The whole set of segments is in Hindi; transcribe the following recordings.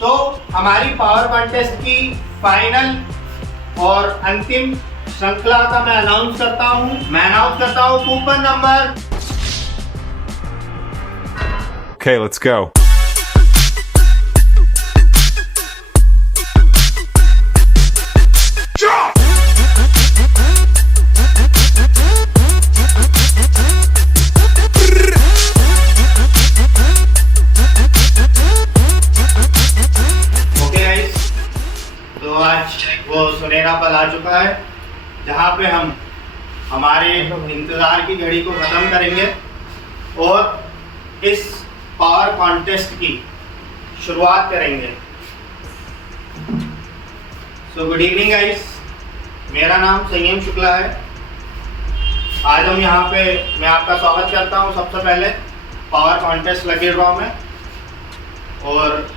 तो हमारी पावर कॉन्टेस्ट की फाइनल और अंतिम श्रृंखला का मैं अनाउंस करता हूँ coupon number. Okay, let's go. तो आज वो सुनहरा पल आ चुका है जहाँ पे हम हमारे इंतज़ार की घड़ी को ख़त्म करेंगे और इस पावर कॉन्टेस्ट की शुरुआत करेंगे। सो गुड इवनिंग गाइस, मेरा नाम संयम शुक्ला है। आज हम यहाँ पे मैं आपका स्वागत करता हूँ सबसे पहले पावर कॉन्टेस्ट लकी ड्रॉ में। और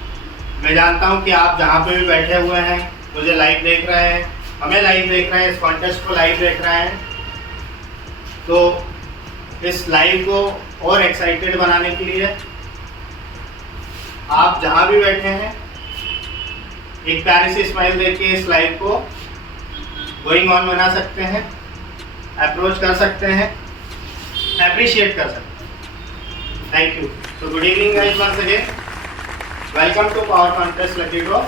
मैं जानता हूँ कि आप जहाँ पे भी बैठे हुए हैं मुझे लाइव देख रहे हैं, हमें लाइव देख रहे हैं, इस कॉन्टेस्ट को लाइव देख रहे हैं। तो इस लाइव को और एक्साइटेड बनाने के लिए आप जहाँ भी बैठे हैं एक प्यारी सी स्माइल देके इस लाइव को गोइंग ऑन बना सकते हैं, अप्रोच कर सकते हैं, अप्रिशिएट कर सकते हैं। Thank you. तो good evening guys, once again welcome to power contest lucky draw.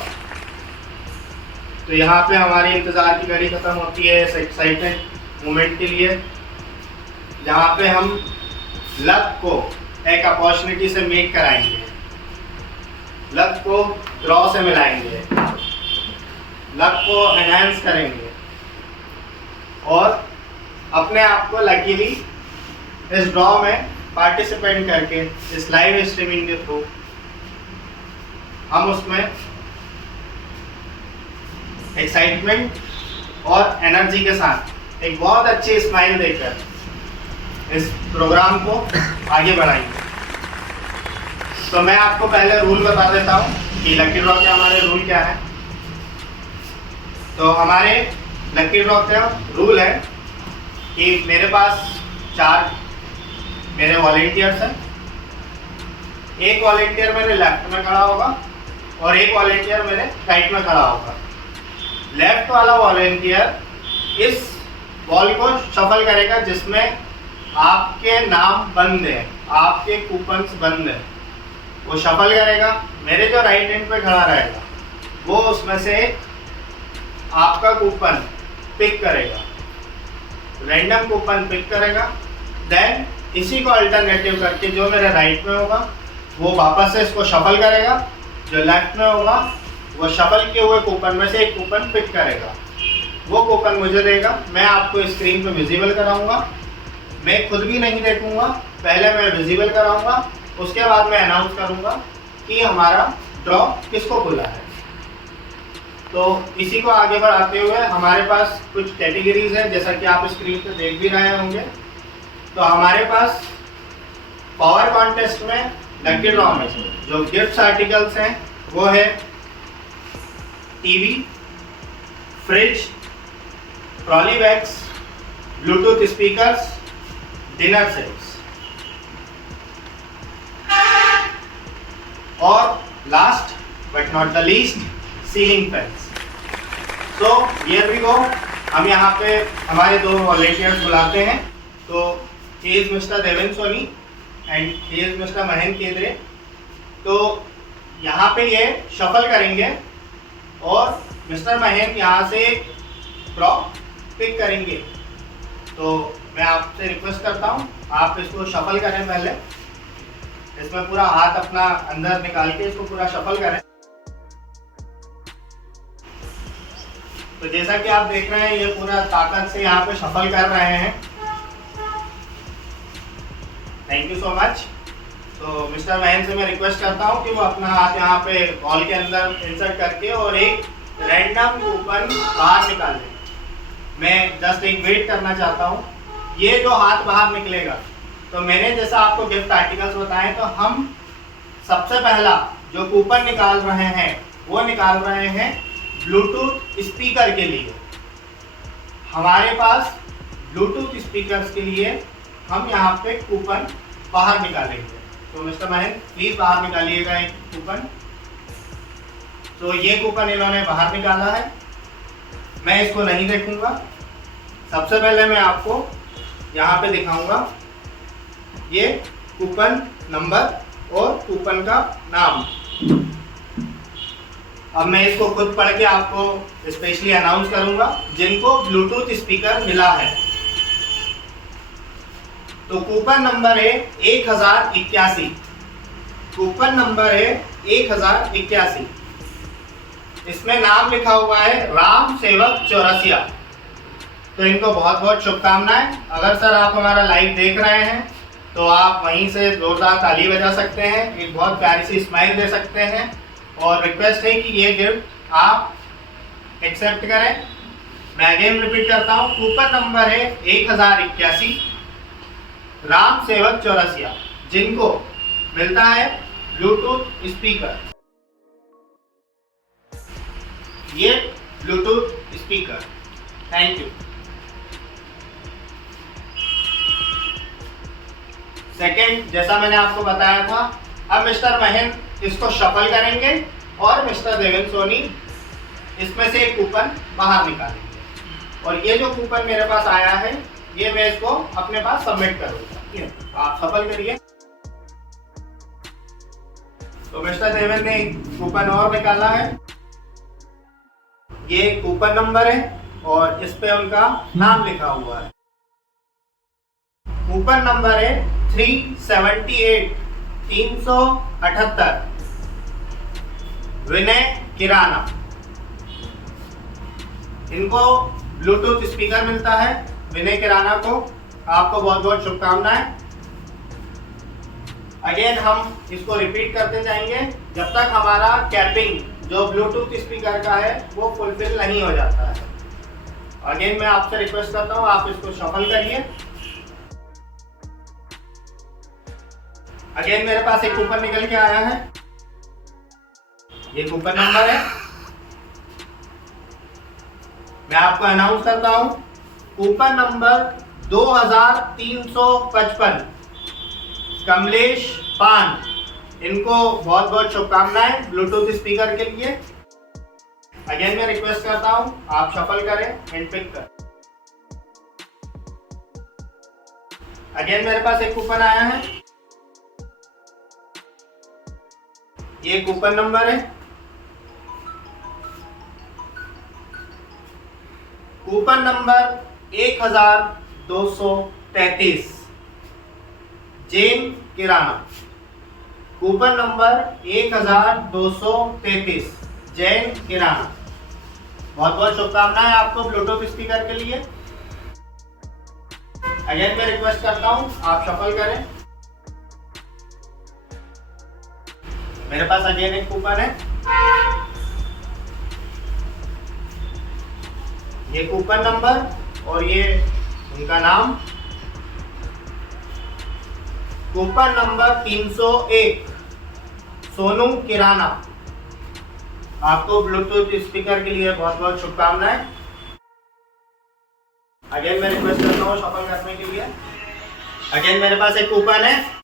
तो यहाँ पे हमारी इंतज़ार की घड़ी ख़त्म होती है इस एक्साइटेड मोमेंट के लिए, जहाँ पे हम लक को एक अपॉर्चुनिटी से मेक कराएंगे, लक को ड्रॉ से मिलाएंगे, लक को एनहांस करेंगे और अपने आप को लकीली इस ड्रॉ में पार्टिसिपेट करके इस लाइव स्ट्रीमिंग के थ्रू हम उसमें एक्साइटमेंट और एनर्जी के साथ एक बहुत अच्छी स्माइल देकर इस प्रोग्राम को आगे बढ़ाएंगे। तो मैं आपको पहले रूल बता देता हूँ कि लकी ड्रॉ के हमारे रूल क्या है। तो हमारे लकी ड्रॉ का रूल है कि मेरे पास 4 मेरे वॉलेंटियर्स हैं। एक वॉलेंटियर मेरे लेफ्ट में खड़ा होगा और एक वॉलेंटियर मेरे राइट में खड़ा होगा। लेफ्ट वाला वॉलेंटियर इस बॉल को शफल करेगा जिसमें आपके नाम बंद है, आपके कूपन्स बंद है, वो शफल करेगा। मेरे जो राइट हैंड पे खड़ा रहेगा वो उसमें से आपका कूपन पिक करेगा, रैंडम कूपन पिक करेगा। देन इसी को अल्टरनेटिव करके जो मेरे राइट में होगा वो वापस से इसको शफल करेगा, जो लेफ्ट में होगा वो शफल किए हुए कूपन में से एक कूपन पिक करेगा, वो कूपन मुझे देगा। मैं आपको स्क्रीन पे विजिबल कराऊंगा, मैं खुद भी नहीं देखूंगा, पहले मैं विजिबल कराऊंगा, उसके बाद मैं अनाउंस करूंगा कि हमारा ड्रॉ किसको खुला है। तो इसी को आगे बढ़ाते हुए हमारे पास कुछ कैटेगरीज हैं, जैसा कि आप स्क्रीन पे देख भी रहे होंगे। तो हमारे पास पावर कॉन्टेस्ट में लकी ड्रॉ में जो गिफ्ट आर्टिकल्स हैं वो है TV, fridge, trolley bags, Bluetooth speakers, dinner sets और last but not the least ceiling fans. So here we go. हम यहाँ पे हमारे 2 वॉलेंटियर्स बुलाते हैं। तो he is mister Deven Soni and he is mister Mahendra Kendre. तो यहाँ पे ये शफल करेंगे और मिस्टर महेंद्र यहाँ से ड्रॉ पिक करेंगे। तो मैं आपसे रिक्वेस्ट करता हूँ आप इसको शफल करें, पहले इसमें पूरा हाथ अपना अंदर निकाल के इसको पूरा शफल करें। तो जैसा कि आप देख रहे हैं ये पूरा ताकत से यहाँ पे शफल कर रहे हैं। Thank you so much. तो मिस्टर महेंद्र से मैं रिक्वेस्ट करता हूँ कि वो अपना हाथ यहाँ पे बॉल के अंदर इंसर्ट करके और एक रैंडम कूपन बाहर निकाल दें। मैं जस्ट एक वेट करना चाहता हूँ। ये जो हाथ बाहर निकलेगा, तो मैंने जैसा आपको गिफ्ट आर्टिकल्स बताए, तो हम सबसे पहला जो कूपन निकाल रहे हैं वो निकाल रहे हैं ब्लूटूथ स्पीकर के लिए। हमारे पास ब्लूटूथ स्पीकर्स के लिए हम यहाँ पे कूपन बाहर निकालेंगे। तो मिस्टर महेंद्र प्लीज बाहर निकालिएगा एक कूपन। तो ये कूपन इन्होंने बाहर निकाला है, मैं इसको नहीं देखूंगा। सबसे पहले मैं आपको यहाँ पे दिखाऊंगा ये कूपन नंबर और कूपन का नाम। अब मैं इसको खुद पढ़ के आपको स्पेशली अनाउंस करूंगा जिनको ब्लूटूथ स्पीकर मिला है। तो कूपन नंबर है 1081। कूपन नंबर है 1081। इसमें नाम लिखा हुआ है राम सेवक चौरसिया। तो इनको बहुत बहुत शुभकामनाएं। अगर सर आप हमारा लाइव देख रहे हैं तो आप वहीं से जोरदार ताली बजा सकते हैं, एक बहुत प्यारी सी स्माइल दे सकते हैं और रिक्वेस्ट है कि ये गिफ्ट आप एक्सेप्ट करें। मैं अगेन रिपीट करता हूँ, कूपन नंबर है 1081 राम सेवक चौरसिया, जिनको मिलता है ब्लूटूथ स्पीकर। ये Bluetooth speaker. Thank you. Second, जैसा मैंने आपको बताया था, अब मिस्टर महेंद्र इसको शफल करेंगे और मिस्टर देवेंद्र सोनी इसमें से एक कूपन बाहर निकालेंगे और ये जो कूपन मेरे पास आया है ये मैं इसको अपने पास सबमिट करूंगा। ये आप सफल करिए। तो मिस्टर देवेंद्र ने कूपन और निकाला है। ये कूपन नंबर है और इस पे उनका नाम लिखा हुआ है। कूपन नंबर है 378 378 विनय किराना। इनको ब्लूटूथ स्पीकर मिलता है। विनय किराना को आपको बहुत बहुत शुभकामनाएं। अगेन हम इसको रिपीट करते जाएंगे जब तक हमारा कैपिंग जो ब्लूटूथ स्पीकर का है वो फुलफिल नहीं हो जाता है। अगेन मैं आपसे रिक्वेस्ट करता हूँ आप इसको शफल करिए। अगेन मेरे पास एक कूपन निकल के आया है। ये कूपन नंबर है, मैं आपको अनाउंस करता हूं, कूपन नंबर 2355 कमलेश पान। इनको बहुत बहुत शुभकामनाएं ब्लूटूथ स्पीकर के लिए। अगेन मैं रिक्वेस्ट करता हूं आप शफल करें एंड पिक कर। अगेन मेरे पास एक कूपन आया है। ये कूपन नंबर है, कूपन नंबर 1233 जैन किराना। कूपन नंबर 1233 जैन किराना। बहुत बहुत शुभकामनाएं आपको ब्लूटूथ स्पीकर के लिए। अगेन मैं रिक्वेस्ट करता हूं आप शफल करें। मेरे पास अगेन एक कूपन है। ये कूपन नंबर और ये उनका नाम। कूपन नंबर 301 सोनू किराना। आपको ब्लूटूथ स्पीकर के लिए बहुत बहुत शुभकामनाएं। अगेन मैं रिक्वेस्ट करता हूँ शफल करने के लिए। अगेन मेरे पास एक कूपन है।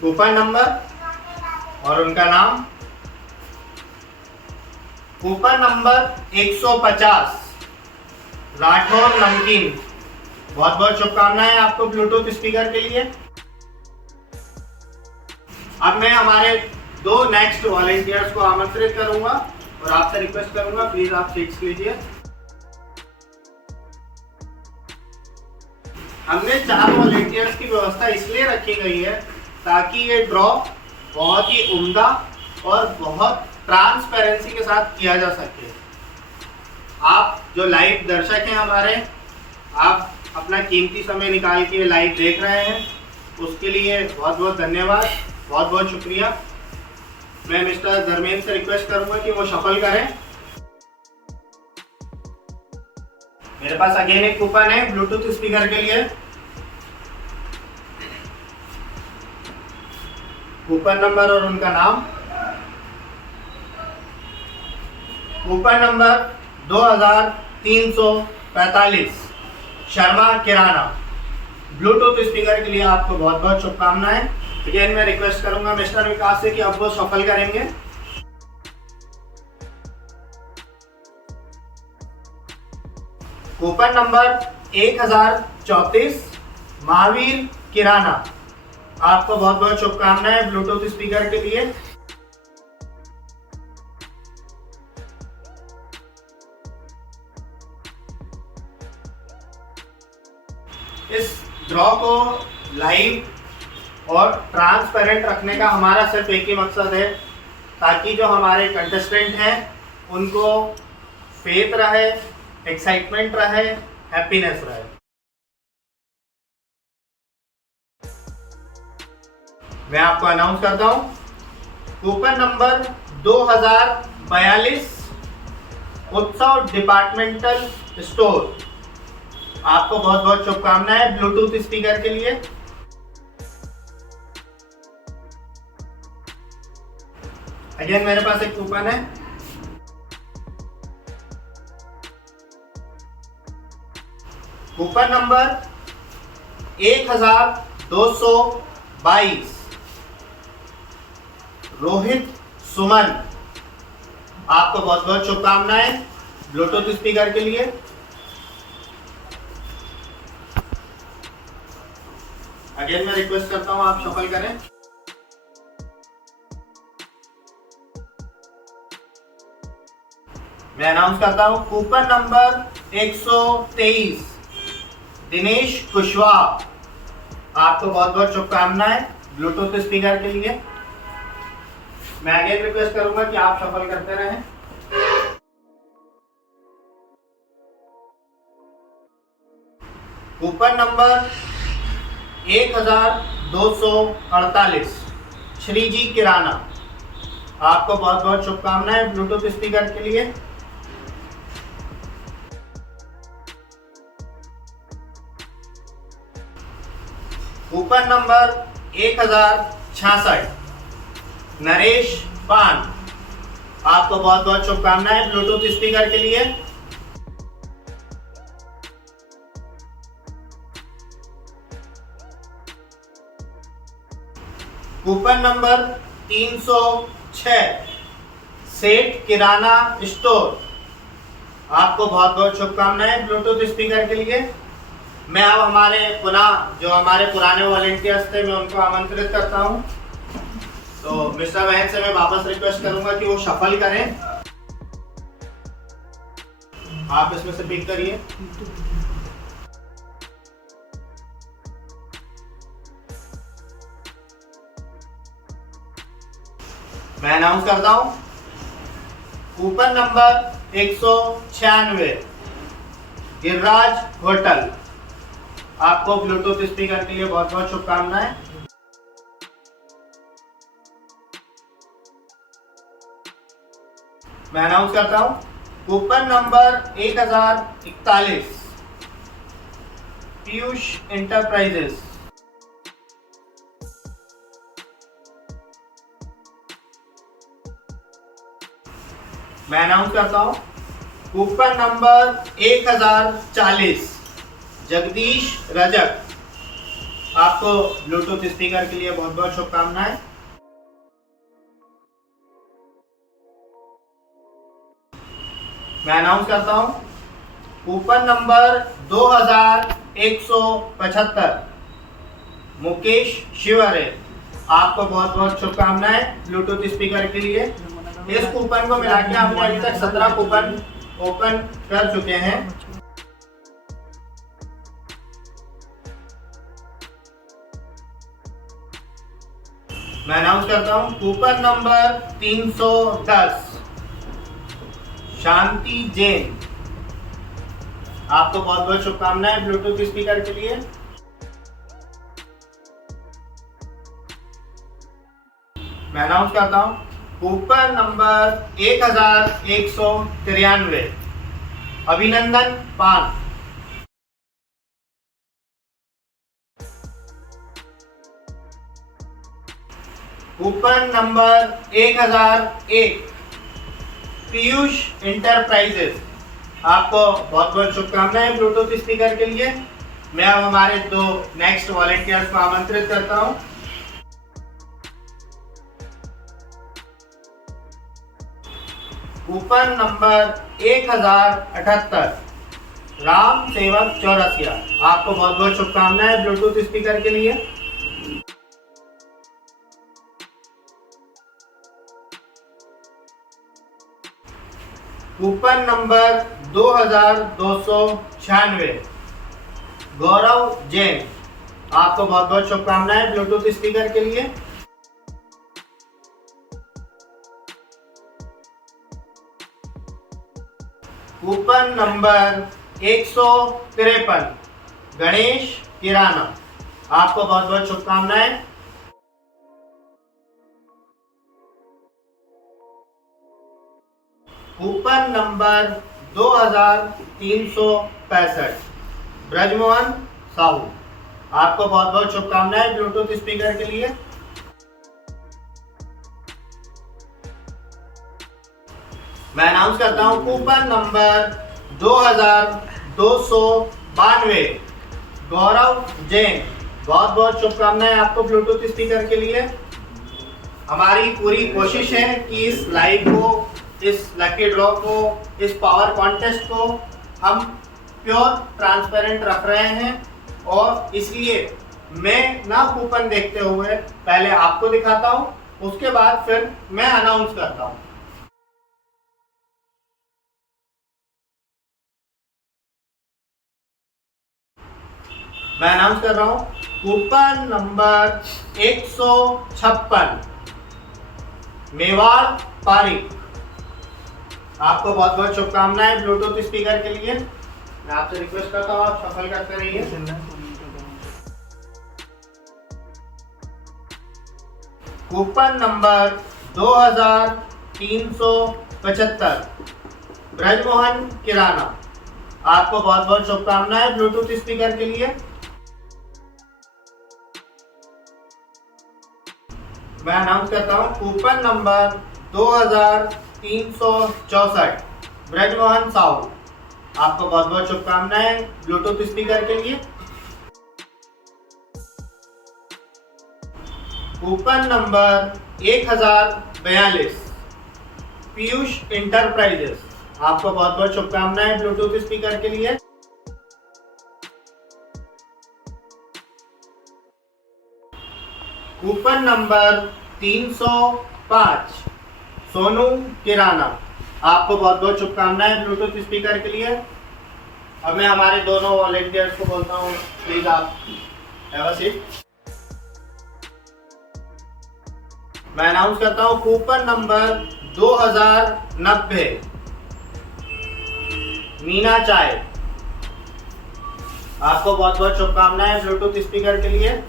कूपन नंबर और उनका नाम। कूपन नंबर 150 राठौर नमकीन। बहुत बहुत शुभकामनाएं आपको ब्लूटूथ स्पीकर के लिए। अब मैं हमारे दो नेक्स्ट वॉलंटियर्स को आमंत्रित करूंगा और आपसे रिक्वेस्ट करूंगा प्लीज आप सीट्स लीजिए। हमने 4 वॉलंटियर्स की व्यवस्था इसलिए रखी गई है ताकि ये ड्रॉ बहुत ही उम्दा और बहुत ट्रांसपेरेंसी के साथ किया जा सके। आप जो लाइव दर्शक हैं हमारे, आप अपना कीमती समय निकाल के लाइव देख रहे हैं, उसके लिए बहुत बहुत धन्यवाद, बहुत बहुत शुक्रिया। मैं मिस्टर धर्मेंद्र से रिक्वेस्ट करूंगा कि वो शफल करें। मेरे पास अगेन एक कूपन है ब्लूटूथ स्पीकर के लिए। कूपन नंबर और उनका नाम। कूपन नंबर 2345 शर्मा किराना। ब्लूटूथ स्पीकर के लिए आपको बहुत बहुत शुभकामनाएं। अगेन मैं रिक्वेस्ट करूंगा मिस्टर विकास से कि अब वो सफल करेंगे। कूपन नंबर 1034 महावीर किराना, आपको बहुत बहुत शुभकामनाएं ब्लूटूथ स्पीकर के लिए। इस ड्रॉ को लाइव और ट्रांसपेरेंट रखने का हमारा सिर्फ एक ही मकसद है, ताकि जो हमारे कंटेस्टेंट हैं उनको फेथ रहे, एक्साइटमेंट रहे, हैप्पीनेस रहे। मैं आपको अनाउंस करता हूं, कूपन नंबर 2042 उत्सव डिपार्टमेंटल स्टोर, आपको बहुत बहुत शुभकामनाएं ब्लूटूथ स्पीकर के लिए। अगेन मेरे पास एक कूपन है, कूपन नंबर 1222 रोहित सुमन, आपको बहुत बहुत शुभकामनाएं ब्लूटूथ स्पीकर के लिए। अगेन मैं रिक्वेस्ट करता हूं आप सफल करें। मैं अनाउंस करता हूं, कूपन नंबर 123 दिनेश कुशवाहा, आपको बहुत बहुत शुभकामनाएं ब्लूटूथ स्पीकर के लिए। मैं अगेन रिक्वेस्ट करूंगा कि आप सफल करते रहें। कूपन नंबर 1248 श्रीजी किराना, आपको बहुत बहुत शुभकामनाएं ब्लूटूथ स्पीकर के लिए। कूपन नंबर 1066 नरेश पान, आपको बहुत बहुत शुभकामनाएं ब्लूटूथ स्पीकर के लिए। कूपन नंबर 306 सेठ किराना स्टोर, आपको बहुत बहुत शुभकामनाएं ब्लूटूथ स्पीकर के लिए। मैं अब हमारे पुराने वॉलंटियर्स थे, मैं उनको आमंत्रित करता हूं। तो मिस्टर वहन से मैं वापस रिक्वेस्ट करूंगा कि वो सफल करें। आप इसमें से पिक करिए। मैं अनाउंस करता हूं, कूपन नंबर 196 गिरिराज होटल, आपको ब्लूटूथ स्पीकर के लिए बहुत बहुत शुभकामनाएं। मैं अनाउंस करता हूं, कूपन नंबर 1041 पीयूष इंटरप्राइजेस, मैं अनाउंस करता हूं, कूपन नंबर 1040 जगदीश रजक, आपको ब्लूटूथ स्पीकर के लिए बहुत बहुत शुभकामनाएं। मैं अनाउंस करता हूं, कूपन नंबर 2175 मुकेश शिवरे, आपको बहुत बहुत शुभकामनाएं ब्लूटूथ स्पीकर के लिए। इस कूपन को मिला के हमने अभी तक 17 कूपन ओपन कर चुके हैं। मैं अनाउंस करता हूं, कूपन नंबर 310 शांति जैन, आपको बहुत बहुत शुभकामनाएं ब्लूटूथ स्पीकर के लिए। मैं अनाउंस करता हूं, कूपन नंबर 1193 अभिनंदन पान, कूपन नंबर 1001 पीयूष इंटरप्राइजेस, आपको बहुत बहुत शुभकामनाएं ब्लूटूथ स्पीकर के लिए। मैं अब हमारे दो नेक्स्ट वॉलंटियर्स को आमंत्रित करता हूं। कूपन नंबर 1078 राम सेवक चौरसिया। आपको बहुत बहुत शुभकामनाएं ब्लूटूथ स्पीकर के लिए। Coupon number 2296 Gaurav Jain. आपको बहुत बहुत शुभकामनाएं ब्लूटूथ स्पीकर के लिए। Coupon number 153 Ganesh Kirana. आपको बहुत बहुत शुभकामनाएं। Coupon number 2365 Brijmohan Sahu. आपको बहुत बहुत शुभकामनाएं ब्लूटूथ स्पीकर के लिए। मैं अनाउंस करता हूं कूपन नंबर 2292 गौरव जैन। बहुत बहुत शुभकामनाएं आपको ब्लूटूथ स्पीकर के लिए। हमारी पूरी कोशिश है कि इस लाइव को, इस लकी ड्रॉ को, इस पावर कॉन्टेस्ट को हम प्योर ट्रांसपेरेंट रख रहे हैं और इसलिए मैं ना कूपन देखते हुए पहले आपको दिखाता हूं, उसके बाद फिर मैं अनाउंस करता हूं। मैं अनाउंस कर रहा हूं कूपन नंबर 156 मेवाड़ पारिक। आपको बहुत बहुत शुभकामनाएं ब्लूटूथ स्पीकर के लिए। मैं आपसे रिक्वेस्ट करता हूं आप सफल करते रहिए। कूपन नंबर 2375 ब्रजमोहन किराना। आपको बहुत बहुत शुभकामनाएं ब्लूटूथ स्पीकर के लिए। मैं अनाउंस करता हूं कूपन नंबर 2364 ब्रजमोहन साहू। आपको बहुत बहुत शुभकामनाएं ब्लूटूथ स्पीकर के लिए। Coupon number 1042 Piyush enterprises. आपको बहुत बहुत शुभकामनाएं ब्लूटूथ स्पीकर के लिए। कूपन नंबर 305 सोनू किराना। आपको बहुत बहुत शुभकामनाएं ब्लूटूथ स्पीकर के लिए। अब मैं हमारे दोनों वॉलेंटियर्स को बोलता हूँ, प्लीज आप हैव अ सीट। मैं अनाउंस करता हूँ कूपन नंबर 2090 मीना चाय। आपको बहुत बहुत शुभकामनाएं ब्लूटूथ स्पीकर के लिए।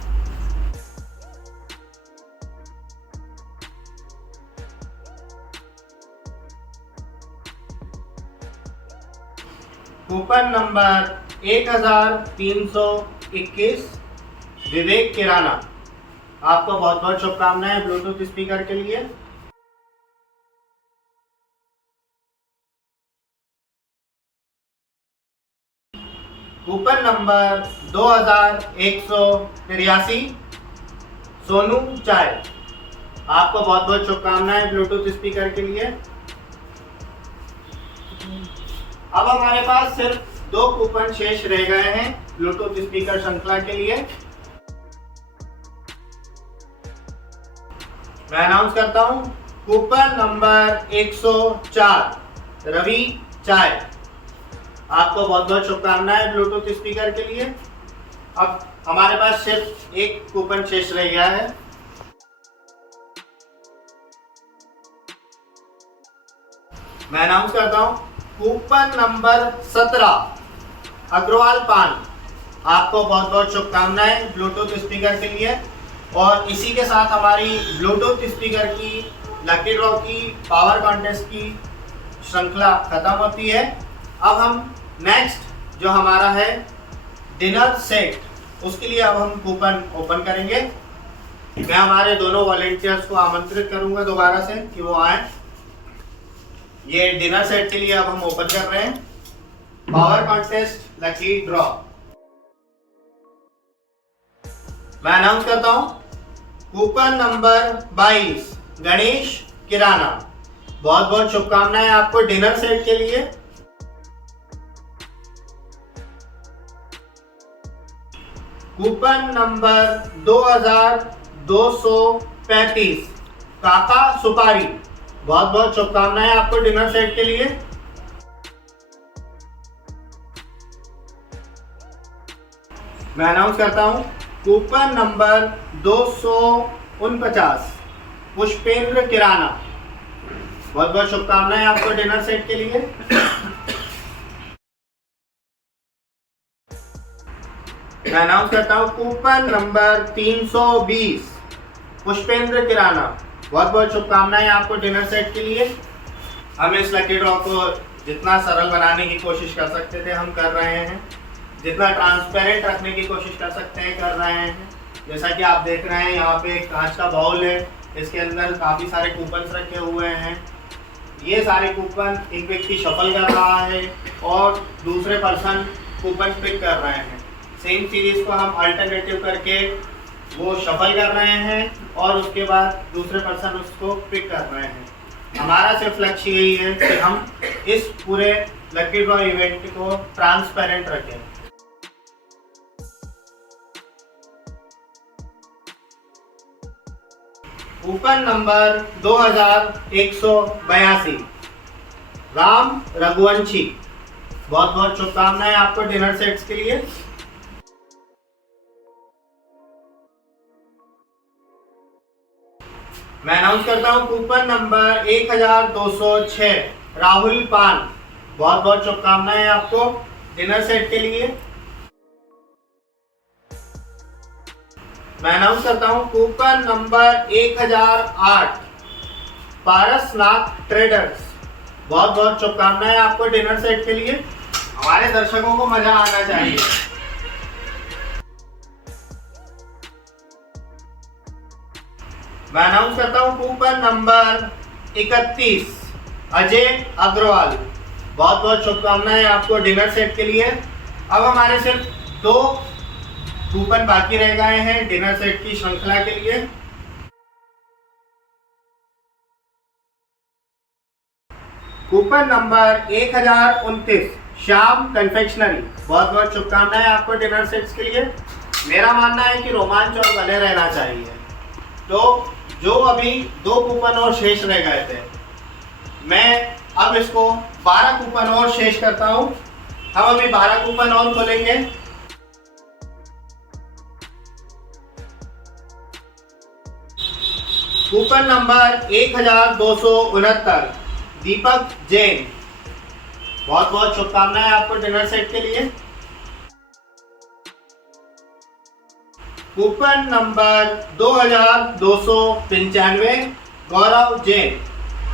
कूपन नंबर 1321 विवेक किराना। आपको बहुत बहुत शुभकामनाएं ब्लूटूथ स्पीकर के लिए। कूपन नंबर 2183 सोनू चाय। आपको बहुत बहुत शुभकामनाएं ब्लूटूथ स्पीकर के लिए। अब हमारे पास सिर्फ 2 कूपन शेष रह गए हैं ब्लूटूथ स्पीकर श्रृंखला के लिए। मैं अनाउंस करता हूं कूपन नंबर 104 रवि चाय। आपको बहुत बहुत शुभकामनाएं ब्लूटूथ स्पीकर के लिए। अब हमारे पास सिर्फ 1 कूपन शेष रह गया है। मैं अनाउंस करता हूं कूपन नंबर 17 अग्रवाल पान। आपको बहुत बहुत शुभकामनाएं ब्लूटूथ स्पीकर के लिए। और इसी के साथ हमारी ब्लूटूथ स्पीकर की लकी ड्रॉ की पावर कॉन्टेस्ट की श्रृंखला खत्म होती है। अब हम नेक्स्ट जो हमारा है डिनर सेट, उसके लिए अब हम कूपन ओपन करेंगे। मैं हमारे दोनों वॉलेंटियर्स को आमंत्रित करूंगा दोबारा से कि वो आए। ये डिनर सेट के लिए अब हम ओपन कर रहे हैं पावर कॉन्टेस्ट लकी ड्रॉ। मैं अनाउंस करता हूं कूपन नंबर 22 गणेश किराना। बहुत बहुत शुभकामनाएं आपको डिनर सेट के लिए। कूपन नंबर 2235 काका सुपारी, बहुत बहुत शुभकामनाएं आपको डिनर सेट के लिए। मैं अनाउंस करता हूं कूपन नंबर 249 पुष्पेंद्र किराना, बहुत बहुत शुभकामनाएं आपको डिनर सेट के लिए। मैं अनाउंस करता हूं कूपन नंबर 320 पुष्पेंद्र किराना, बहुत बहुत शुभकामनाएं आपको डिनर सेट के लिए। हम इस लकी ड्रॉ को जितना सरल बनाने की कोशिश कर सकते थे हम कर रहे हैं, जितना ट्रांसपेरेंट रखने की कोशिश कर सकते हैं कर रहे हैं। जैसा कि आप देख रहे हैं यहाँ पे एक कांच का बाउल है, इसके अंदर काफ़ी सारे कूपन्स रखे हुए हैं। ये सारे कूपन एक व्यक्ति शफल कर रहा है और दूसरे पर्सन कूपन पिक कर रहे हैं। सेम सीरीज को हम अल्टरनेटिव करके वो शफल कर रहे हैं और उसके बाद दूसरे पर्सन उसको पिक कर रहे हैं। हमारा सिर्फ लक्ष्य यही है कि हम इस पूरे लकी ड्रॉ इवेंट को ट्रांसपेरेंट रखें। कूपन नंबर 2182 राम रघुवंशी, बहुत बहुत शुभकामनाएं आपको डिनर सेट्स के लिए। मैं अनाउंस करता हूं कूपन नंबर 1206 राहुल पान, बहुत बहुत शुभकामनाएं आपको डिनर सेट के लिए। मैं अनाउंस करता हूं कूपन नंबर 1008 पारसनाथ ट्रेडर्स, बहुत बहुत शुभकामनाएं आपको डिनर सेट के लिए। हमारे दर्शकों को मजा आना चाहिए। मैं अनाउंस करता हूं कूपन नंबर 31 अजय अग्रवाल, बहुत बहुत शुभकामनाएं आपको डिनर सेट के लिए। अब हमारे सिर्फ 2 कूपन बाकी रह गए हैं डिनर सेट की श्रृंखला के लिए। कूपन नंबर 1029 श्याम कन्फेक्शनरी, बहुत बहुत शुभकामनाएं आपको डिनर सेट्स के लिए। मेरा मानना है कि रोमांच और बने रहना चाहिए, तो जो अभी 2 कूपन और शेष रह गए थे, मैं अब इसको 12 कूपन और शेष करता हूं। हम अभी 12 कूपन और खोलेंगे। कूपन नंबर 1269 दीपक जैन, बहुत बहुत शुभकामनाएं आपको डिनर सेट के लिए। कूपन नंबर 2295 गौरव जैन,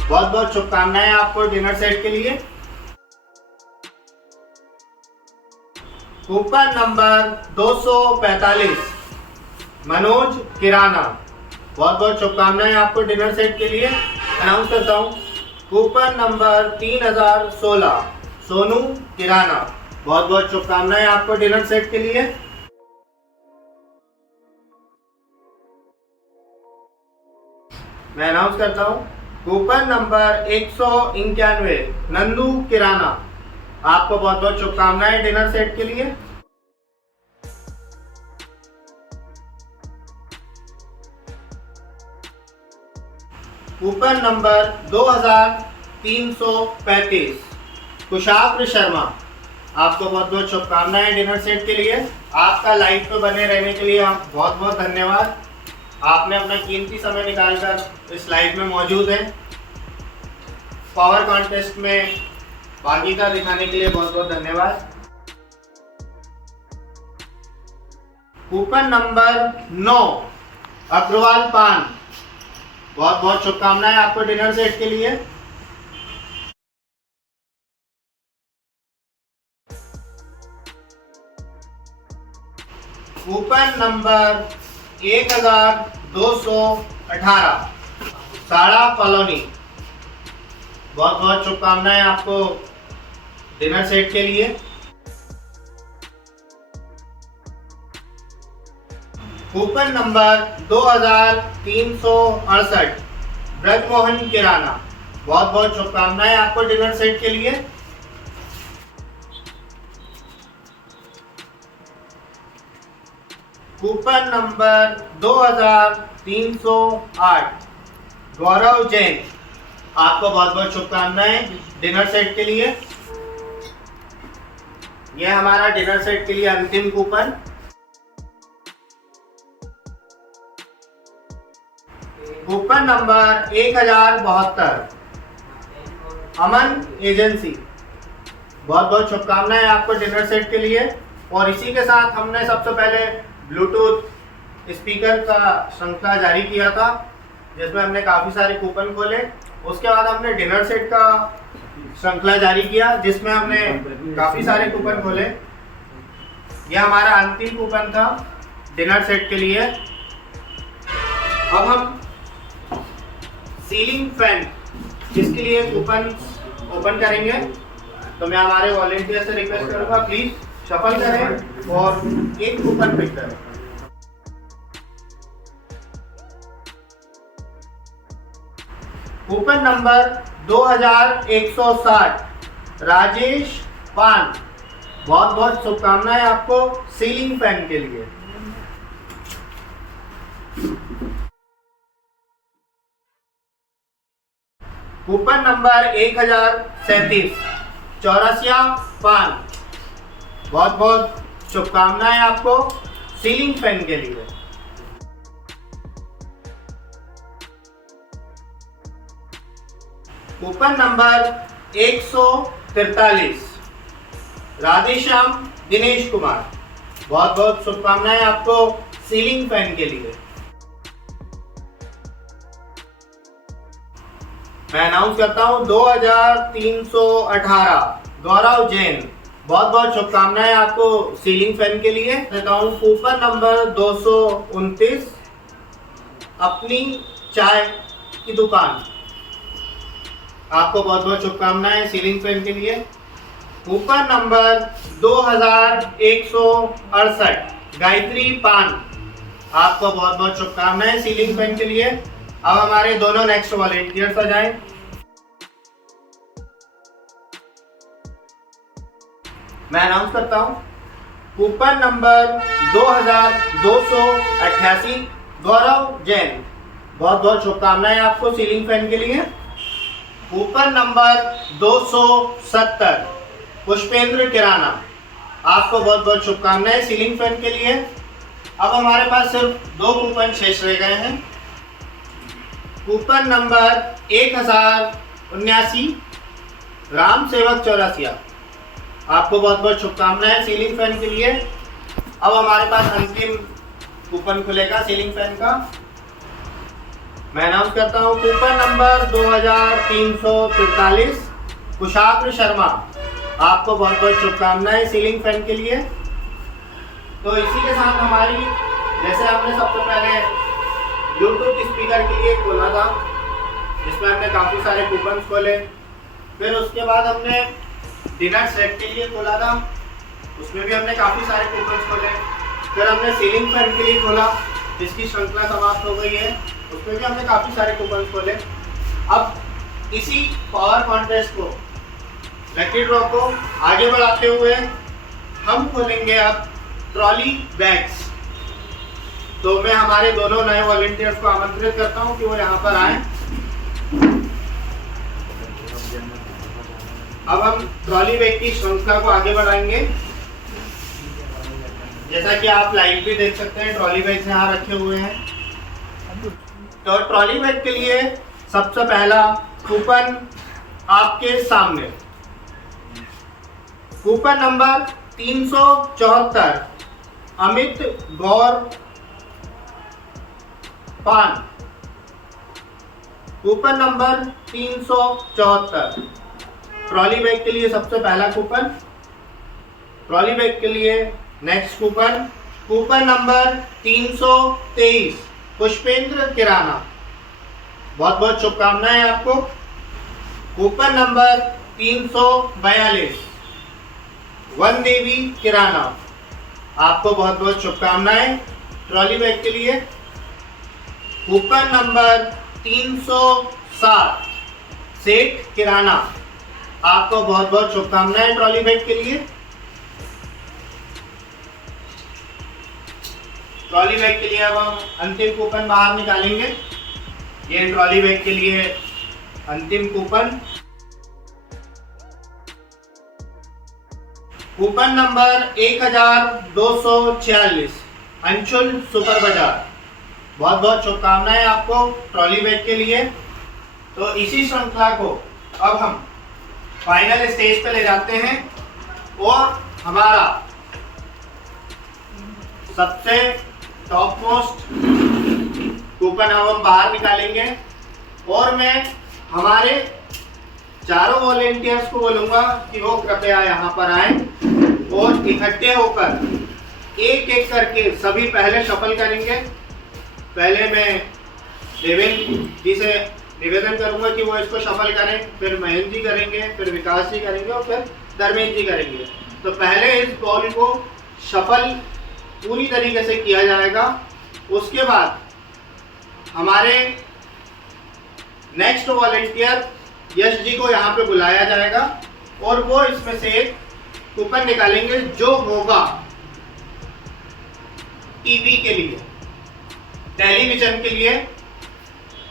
बहुत बहुत शुभकामनाएं आपको डिनर सेट के लिए। कूपन नंबर 245 मनोज किराना, बहुत बहुत शुभकामनाएं आपको डिनर सेट के लिए। अनाउंस करता हूं कूपन नंबर 3016 सोनू किराना, बहुत बहुत शुभकामनाएं आपको डिनर सेट के लिए। मैं अनाउंस करता हूं कूपन नंबर 191 नंदू किराना, आपको बहुत बहुत शुभकामनाएं डिनर सेट के लिए। कूपन नंबर 2335 कुशाग्र शर्मा, आपको बहुत बहुत शुभकामनाएं डिनर सेट के लिए। आपका लाइव पे बने रहने के लिए बहुत बहुत धन्यवाद। आपने अपना कीमती समय निकालकर इस लाइव में मौजूद हैं। पावर कॉन्टेस्ट में भागीदार दिखाने के लिए बहुत बहुत धन्यवाद। कूपन नंबर 9 अग्रवाल पान, बहुत बहुत शुभकामनाएं आपको डिनर सेट के लिए। कूपन नंबर 1218 साड़ा कॉलोनी, बहुत बहुत शुभकामनाएं आपको डिनर सेट के लिए। कूपन नंबर 2368 ब्रजमोहन किराना, बहुत बहुत शुभकामनाएं आपको डिनर सेट के लिए। कूपन नंबर 2308 गौरव जैन, आपको बहुत बहुत शुभकामनाएं डिनर सेट के लिए। यह हमारा डिनर सेट के लिए अंतिम कूपन। कूपन नंबर 1072 अमन एजेंसी, बहुत बहुत शुभकामनाएं आपको डिनर सेट के लिए। और इसी के साथ हमने सबसे पहले ब्लूटूथ स्पीकर का श्रृंखला जारी किया था, जिसमें हमने काफ़ी सारे कूपन खोले। उसके बाद हमने डिनर सेट का श्रृंखला जारी किया, जिसमें हमने काफ़ी सारे कूपन खोले। यह हमारा अंतिम कूपन था डिनर सेट के लिए। अब हम सीलिंग फैन इसके लिए कूपन ओपन करेंगे। तो मैं हमारे वॉलंटियर से रिक्वेस्ट करूंगा, प्लीज शफल करें और एक कूपन पिक करें। कूपन नंबर 2160 राजेश पान, बहुत बहुत शुभकामनाएं आपको सीलिंग फैन के लिए। कूपन नंबर 1037 चौरसिया पान, बहुत बहुत शुभकामनाएं आपको सीलिंग फैन के लिए। कूपन नंबर 143 राधेश्याम दिनेश कुमार, बहुत बहुत शुभकामनाएं आपको सीलिंग फैन के लिए। मैं अनाउंस करता हूं 2318 गौरव जैन, बहुत बहुत शुभकामनाएं आपको सीलिंग फैन के लिए। देता हूं कूपन नंबर 229 अपनी चाय की दुकान, आपको बहुत बहुत शुभकामनाएं सीलिंग फैन के लिए। कूपन नंबर 2168 गायत्री पान, आपको बहुत बहुत शुभकामनाएं सीलिंग फैन के लिए। अब हमारे दोनों नेक्स्ट वॉलंटियर्स आ जाएं। मैं अनाउंस करता हूं कूपन नंबर 2288 गौरव जैन, बहुत बहुत शुभकामनाएं आपको सीलिंग फैन के लिए। कूपन नंबर 270 पुष्पेंद्र किराना, आपको बहुत बहुत शुभकामनाएं सीलिंग फैन के लिए। अब हमारे पास सिर्फ 2 कूपन शेष रह गए हैं। कूपन नंबर 1079 राम सेवक चौरसिया, आपको बहुत बहुत शुभकामनाएं सीलिंग फैन के लिए। अब हमारे पास अंतिम कूपन खुलेगा सीलिंग फैन का। मैं अनाउंस करता हूं कूपन नंबर 2343 कुशाग्र शर्मा, आपको बहुत बहुत शुभकामनाएं सीलिंग फैन के लिए। तो इसी के साथ हमारी, जैसे हमने सबसे पहले ब्लूटूथ स्पीकर के लिए खोला था, जिसमें हमने काफ़ी सारे कूपन खोले। फिर उसके बाद हमने डिनर सेट के लिए खोला था, उसमें भी हमने काफ़ी सारे कूपन खोले। फिर हमने सीलिंग फैन के लिए खोला, जिसकी श्रृंखला समाप्त हो गई है, उसमें भी हमने काफ़ी सारे कूपन खोले। अब इसी पावर कॉन्टेस्ट को, लकी ड्रॉ को आगे बढ़ाते हुए हम खोलेंगे अब ट्रॉली बैग्स। तो मैं हमारे दोनों नए वॉलंटियर्स को आमंत्रित करता हूं कि वो यहाँ पर आएं। अब हम ट्रॉली बैग की श्रृंखला को आगे बढ़ाएंगे। जैसा कि आप लाइव भी देख सकते हैं, ट्रॉली बैग यहाँ रखे हुए हैं। तो ट्रॉली बैग के लिए सबसे पहला कूपन आपके सामने, कूपन नंबर 374 अमित गौर पान, कूपन नंबर 374 ट्रॉली बैग के लिए सबसे पहला कूपन। ट्रॉली बैग के लिए next coupon, coupon number 323 Pushpendra Kirana, बहुत बहुत शुभकामनाएं आपको। कूपन नंबर 342 वन देवी किराना, आपको बहुत बहुत शुभकामनाएं ट्रॉली बैग के लिए। कूपन नंबर 307 सेठ किराना, आपको बहुत बहुत शुभकामनाएं ट्रॉली बैग के लिए। ट्रॉली बैग के लिए अब हम अंतिम कूपन बाहर निकालेंगे। ये ट्रॉली बैग के लिए अंतिम coupon, coupon number 1246, Anshul super बाजार। बहुत बहुत शुभकामनाएं आपको ट्रॉली बैग के लिए। तो इसी श्रृंखला को अब हम फाइनल स्टेज पे ले जाते हैं और हमारा सबसे टॉप मोस्ट कूपन अब हम बाहर निकालेंगे और मैं हमारे चारों वॉलेंटियर्स को बोलूंगा कि वो कृपया यहाँ पर आए और इकट्ठे होकर एक एक करके सभी पहले शफल करेंगे। पहले मैं देवेंद्र जी से निवेदन करूंगा कि वो इसको शफल करें, फिर महेंद्र जी करेंगे, फिर विकास जी करेंगे और फिर धर्मेंद्र जी करेंगे। तो पहले इस बॉल को शफल पूरी तरीके से किया जाएगा। उसके बाद हमारे नेक्स्ट वॉलेंटियर यश जी को यहाँ पे बुलाया जाएगा और वो इसमें से एक कूपन निकालेंगे जो होगा टीवी के लिए, टेलीविजन के लिए।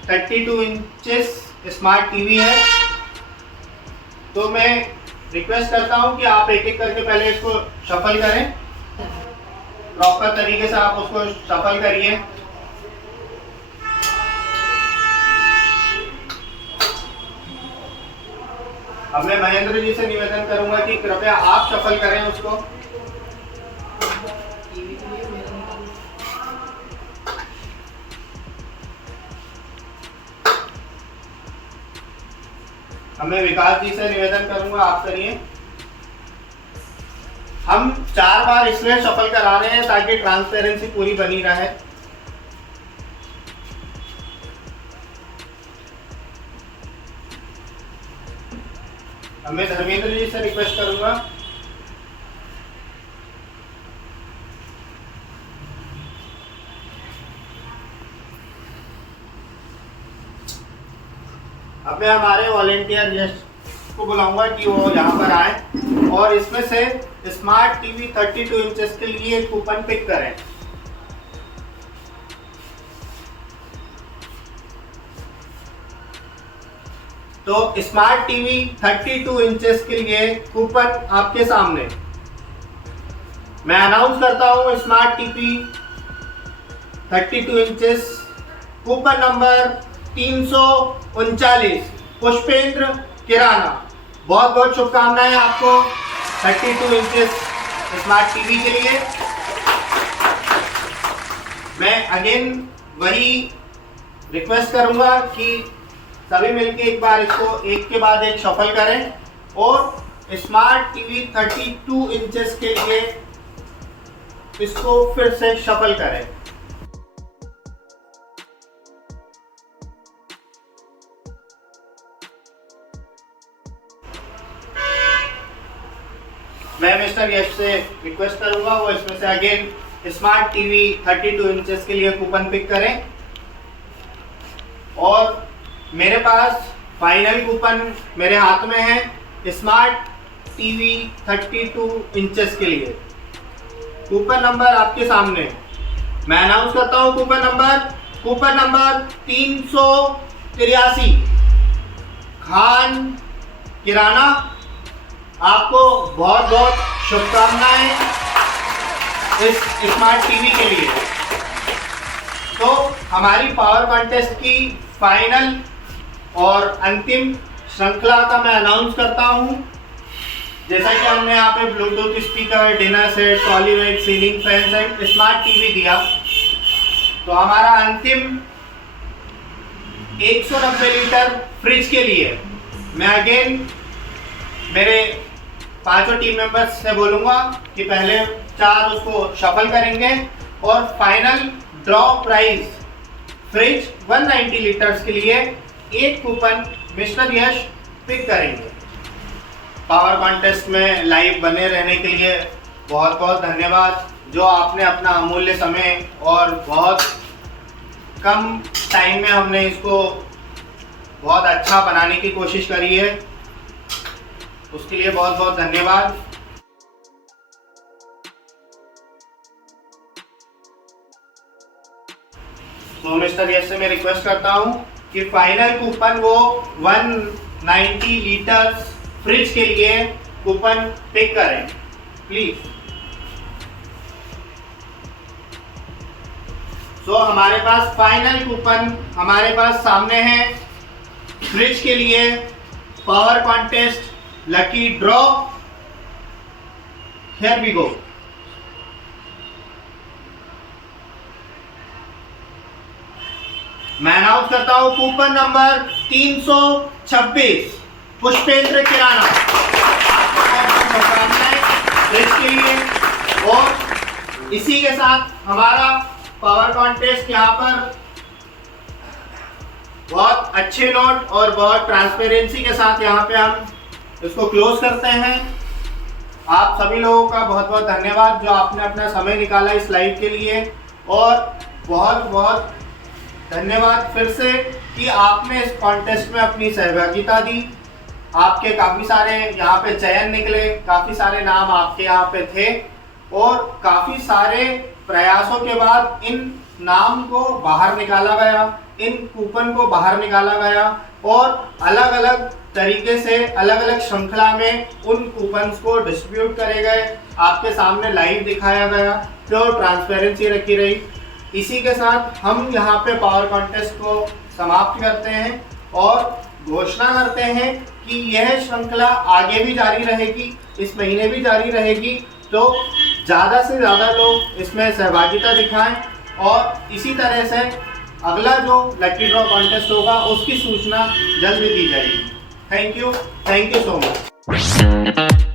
32 इंचेस स्मार्ट टीवी है। तो मैं रिक्वेस्ट करता हूं कि आप एक एक करके पहले इसको शफल करें, प्रॉपर तरीके से आप उसको शफल करिए। अब मैं महेंद्र जी से निवेदन करूंगा कि कृपया आप शफल करें उसको। अब मैं विकास जी से निवेदन करूंगा, आप करिए। हम 4 बार इसलिए शफल करा रहे हैं ताकि ट्रांसपेरेंसी पूरी बनी रहे। अब मैं धर्मेंद्र जी से रिक्वेस्ट करूंगा। अब मैं हमारे वॉलेंटियर यश को बुलाऊंगा कि वो यहाँ पर आए और इसमें से स्मार्ट टीवी 32 इंचेस के लिए कूपन पिक करें। तो स्मार्ट टीवी 32 इंचेस के लिए कूपन आपके सामने मैं अनाउंस करता हूं। Smart TV 32 inches coupon number 339, Pushpendra Kirana. बहुत बहुत शुभकामनाएं आपको 32 इंचेस स्मार्ट टीवी के लिए। मैं अगेन वही रिक्वेस्ट करूंगा कि सभी मिलके एक बार इसको एक के बाद एक शफल करें और स्मार्ट टीवी 32 इंचेस के लिए इसको फिर से शफल करें। मैं मिस्टर यश से रिक्वेस्ट करूंगा वो इसमें से अगेन स्मार्ट टीवी 32 इंचेस के लिए कूपन पिक करें और मेरे पास फाइनल कूपन मेरे हाथ में है स्मार्ट टीवी 32 इंचेस के लिए। कूपन नंबर आपके सामने मैं अनाउंस करता हूं। कूपन नंबर 383, खान किराना। आपको बहुत बहुत शुभकामनाएं इस स्मार्ट टीवी के लिए। तो हमारी पावर कॉन्टेस्ट की फाइनल और अंतिम श्रृंखला का मैं अनाउंस करता हूं। जैसा कि हमने यहाँ पे Bluetooth speaker, dinner set, trolley bag, ceiling fan and smart TV दिया, तो हमारा अंतिम 190 लीटर फ्रिज के लिए मैं अगेन मेरे 5 टीम मेंबर्स से बोलूंगा कि पहले 4 उसको शफल करेंगे और final draw prize fridge 190 litres के लिए एक कूपन मिस्टर यश पिक करेंगे। पावर कॉन्टेस्ट में लाइव बने रहने के लिए बहुत बहुत धन्यवाद। जो आपने अपना अमूल्य समय और बहुत कम टाइम में हमने इसको बहुत अच्छा बनाने की कोशिश करी है, उसके लिए बहुत बहुत धन्यवाद। तो मिस्टर यस से मैं रिक्वेस्ट करता हूं कि फाइनल कूपन वो 190 लीटर फ्रिज के लिए कूपन पिक करें प्लीज। तो हमारे पास फाइनल कूपन हमारे पास सामने है फ्रिज के लिए power contest lucky draw. Here we go. मैं अनाउंस करता हूं coupon number 326 Pushpendra Kirana, fridge के लिए। और इसी के साथ हमारा पावर कॉन्टेस्ट यहाँ पर बहुत अच्छे नोट और बहुत ट्रांसपेरेंसी के साथ यहाँ पे हम इसको क्लोज करते हैं। आप सभी लोगों का बहुत बहुत धन्यवाद जो आपने अपना समय निकाला इस लाइव के लिए, और बहुत बहुत धन्यवाद फिर से कि आपने इस कॉन्टेस्ट में अपनी सहभागिता दी। आपके काफ़ी सारे यहाँ पे चयन निकले, काफ़ी सारे नाम आपके यहाँ पे थे, और काफ़ी सारे प्रयासों के बाद इन नाम को बाहर निकाला गया, इन कूपन को बाहर निकाला गया, और अलग अलग तरीके से अलग अलग श्रृंखला में उन कूपन्स को डिस्ट्रीब्यूट करे गए, आपके सामने लाइव दिखाया गया, प्योर ट्रांसपेरेंसी रखी रही। इसी के साथ हम यहाँ पे पावर कॉन्टेस्ट को समाप्त करते हैं और घोषणा करते हैं कि यह श्रृंखला आगे भी जारी रहेगी, इस महीने भी जारी रहेगी। तो ज़्यादा से ज़्यादा लोग इसमें सहभागिता दिखाएं, और इसी तरह से अगला जो लकी ड्रॉ कॉन्टेस्ट होगा उसकी सूचना जल्द दी जाएगी। Thank you so much.